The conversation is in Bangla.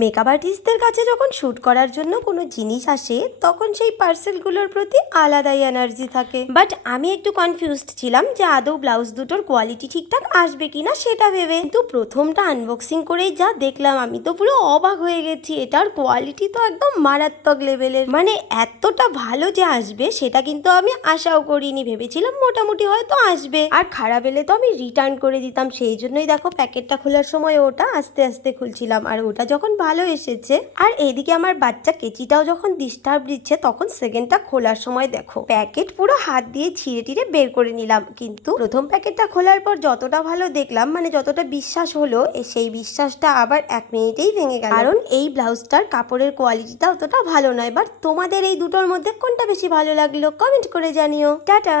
মেকআপ আর্টিস্টদের কাছে যখন শ্যুট করার জন্য কোনো জিনিস আসে তখন সেই পার্সেলগুলোর প্রতি আলাদাই এনার্জি থাকে। বাট আমি একটু কনফিউজড ছিলাম যে আদৌ ব্লাউজ দুটোর কোয়ালিটি ঠিকঠাক আসবে কিনা সেটা ভেবে। কিন্তু প্রথমটা আনবক্সিং করেই যা দেখলাম আমি তো পুরো অবাক হয়ে গেছি। এটার কোয়ালিটি তো একদম মারাত্মক লেভেলের, মানে এতটা ভালো যে আসবে সেটা কিন্তু আমি আশাও করিনি। ভেবেছিলাম মোটামুটি হয়তো আসবে, আর খারাপ এলে তো আমি রিটার্ন করে দিতাম। সেই জন্যই দেখো প্যাকেটটা খোলার সময় ওটা আস্তে আস্তে খুলছিলাম, আর ওটা যখন ভালো এসেছে। আর এইদিকে আমার বাচ্চা কেচিটাও যখন ডিস্টার্ব দিচ্ছে তখন সেকেন্ডটা খোলার সময় দেখো প্যাকেট পুরো হাত দিয়ে ছিঁড়ে টিড়ে বের করে নিলাম। কিন্তু প্রথম প্যাকেটটা খোলার পর যতটা ভালো দেখলাম, মানে যতটা বিশ্বাস হলো, সেই বিশ্বাসটা আবার 1 মিনিটেই ভেঙে গেল। কারণ এই ব্লাউজটার কাপড়ের কোয়ালিটিটা অতটা ভালো নয়। বাট তোমাদের এই দুটোর মধ্যে কোনটা বেশি ভালো লাগলো কমেন্ট করে জানিও। টাটা।